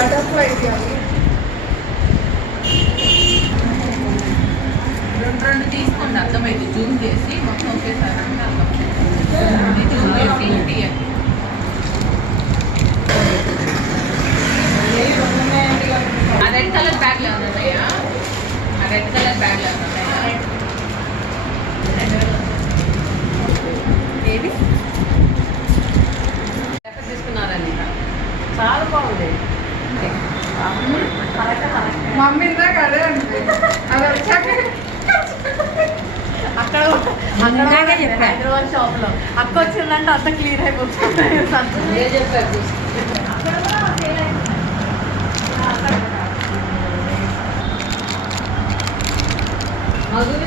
Butterfly రెండు తీసుకోండి, అర్థమైంది. జూమ్ చేసి మొత్తం ఒకేసారి జూమ్ చేసి తీయండి. ఆ రెడ్ కలర్ బ్యాగ్లు ఏమైనా ఉన్నాయా? ఆ రెడ్ కలర్ బ్యాగ్లు ఏమైనా ఉన్నాయా? ఏది ఎక్కడ తీసుకున్నారని? చాలా బాగుంది. మమ్మీ ఇందాక అదే అండి, అది వచ్చాక అక్కడ హైదరాబాద్ షాప్ లో అక్క వచ్చిందంటే అంత క్లియర్ అయిపోతుంది. చెప్పారు మధురి